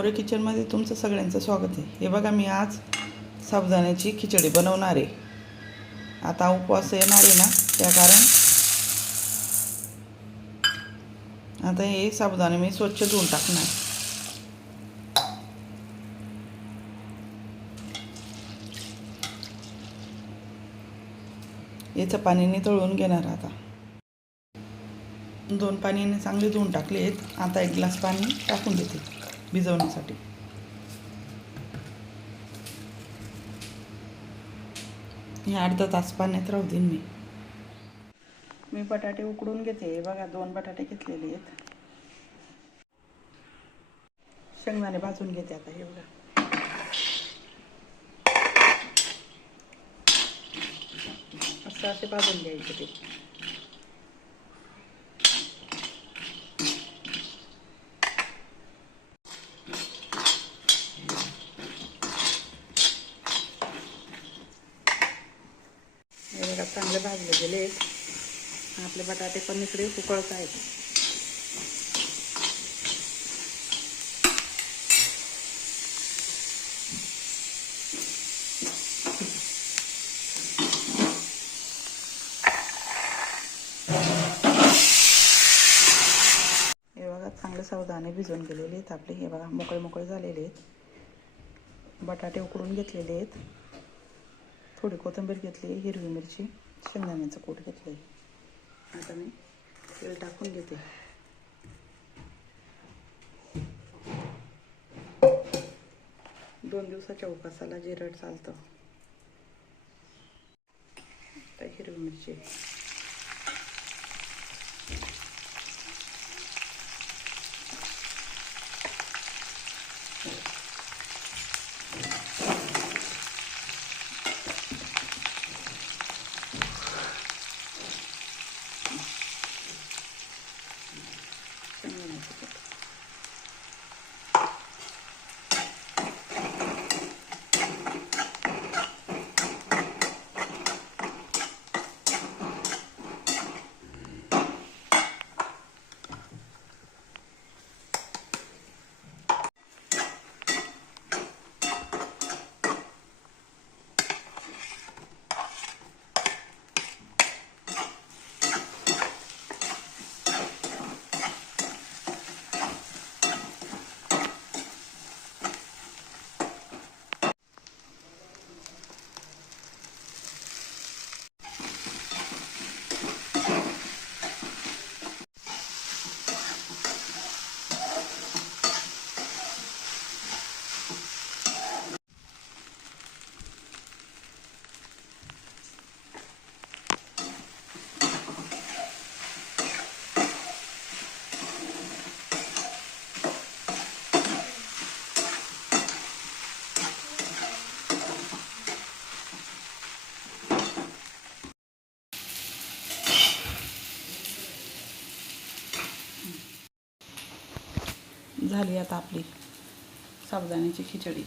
मोरे किचनमध्ये तुमचं सगळ्यांचं स्वागत आहे. हे बघा, मी आज साबुदाण्याची खिचडी बनवणार आहे. आता उपवास येणार आहे ना, त्या कारण आता हे साबुदाणे मी स्वच्छ धुवून टाकणार. याचं पाणी तळून घेणार. आता 2 पाण्याने चांगले धुवून टाकले आहेत. आता 1 ग्लास पाणी टाकून देते भिजवण्यासाठी. हे अर्धा तास पाण्यात राहू देईन मी बटाटे उकडून घेते. बघा, 2 बटाटे घेतलेले आहेत. शेंगदाणे भाजून घेते. आता हे बघा, असे भाजून घ्यायचे ते. हे बघा, चांगले भाजले गेले आहेत. आपले बटाटे पण इकडे उकळत आहेत. हे बघा, चांगले साबुदाणे भिजवून गेलेले आहेत आपले. हे बघा, मोकळे मोकळे झालेले आहेत. बटाटे उकडून घेतलेले आहेत. थोडी कोथिंबीर घेतली, हिरवी मिरची, शेंगदाण्याचं कूट घेतलं. आता मी तेल टाकून घेते. दोन दिवसाच्या उपासाला जिरट चालतं. तर हिरवी मिरची, शेंगदाण्याचं कूट. झाली आता आपली साबुदाण्याची खिचडी.